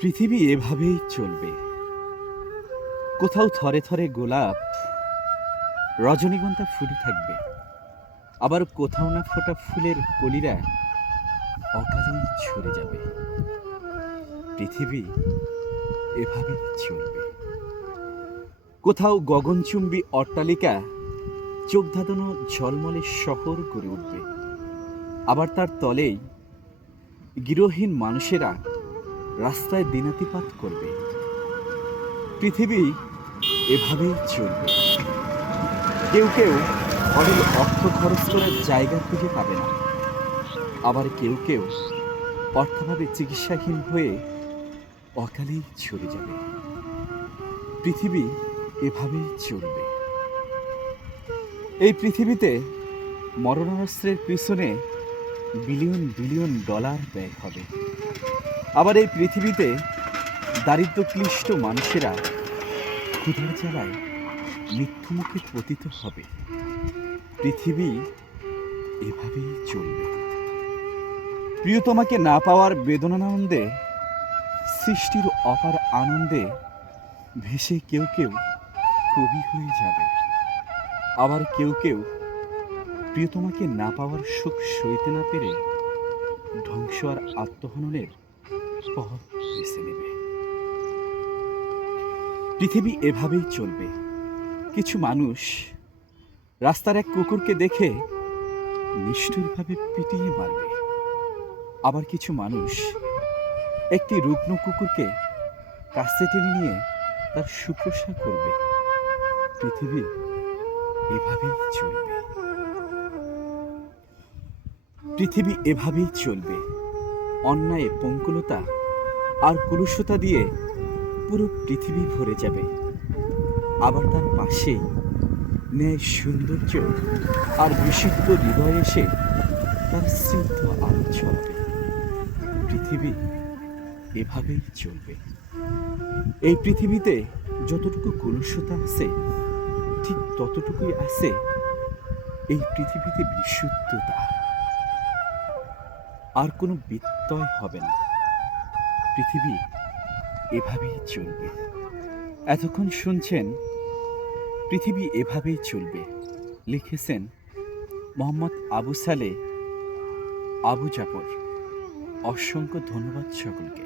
পৃথিবী এভাবেই চলবে। কোথাও থরে থরে গোলাপ, রজনীগন্ধা ফুটে থাকবে, আবার কোথাও না ফোটা ফুলের কলিরা অকালেই ঝরে যাবে। পৃথিবী এভাবেই চলবে। কোথাও গগনচুম্বী অট্টালিকা চোখ ধাঁধানো ঝলমলে শহর গড়ে উঠবে, আবার তার তলেই গৃহহীন মানুষেরা রাস্তায় দিনাতিপাত করবে। পৃথিবী এভাবেই চলবে। কেউ কেউ অনেক অর্থ খরচ করার জায়গা খুঁজে পাবে না, আবার কেউ কেউ অর্থাভাবে চিকিৎসাহীন হয়ে অকালেই ঝরে যাবে। পৃথিবী এভাবেই চলবে। এই পৃথিবীতে মরণাস্ত্রের পিছনে বিলিয়ন বিলিয়ন ডলার ব্যয় হবে, আবার এই পৃথিবীতে দারিদ্র ক্লিষ্ট মানুষেরা ক্ষুধার জ্বালায় মৃত্যুমুখে পতিত হবে। পৃথিবী এভাবেই চলবে। প্রিয়তমাকে না পাওয়ার বেদনানন্দে, সৃষ্টির অপার আনন্দে ভেসে কেউ কেউ কবি হয়ে যাবে, আবার কেউ কেউ প্রিয়তমাকে না পাওয়ার সুখ সইতে না পেরে ধ্বংস আর আত্মহননের পথ বেছে নেবে। পৃথিবী এভাবেই চলবে। কিছু মানুষ রাস্তার এক কুকুরকে দেখে নিষ্ঠুরভাবে পিটিয়ে মারবে, আবার কিছু মানুষ একটি রুগ্ন কুকুরকে কাছে টেনে নিয়ে তার শুশ্রূষা করবে। পৃথিবী এভাবেই চলবে। পৃথিবী এভাবেই চলবে। অন্যায়, পঙ্কুলতা আর কলুষতা দিয়ে পুরো পৃথিবী ভরে যাবে, আবার তার পাশেই ন্যায়, সৌন্দর্য আর বিশুদ্ধ হৃদয় এসে তার স্নিগ্ধ আলো ছড়াবে। পৃথিবী এভাবেই চলবে। এই পৃথিবীতে যতটুকু কলুষতা আছে, ঠিক ততটুকুই আছে এই পৃথিবীতে বিশুদ্ধতা। আর কোনো ব্যত্যয় হবে না। পৃথিবী এভাবেই চলবে। এতক্ষণ শুনছেন পৃথিবী এভাবেই চলবে, লিখেছেন মোহাম্মদ আবু সালে আবু জাফর। অসংখ্য ধন্যবাদ সকলকে।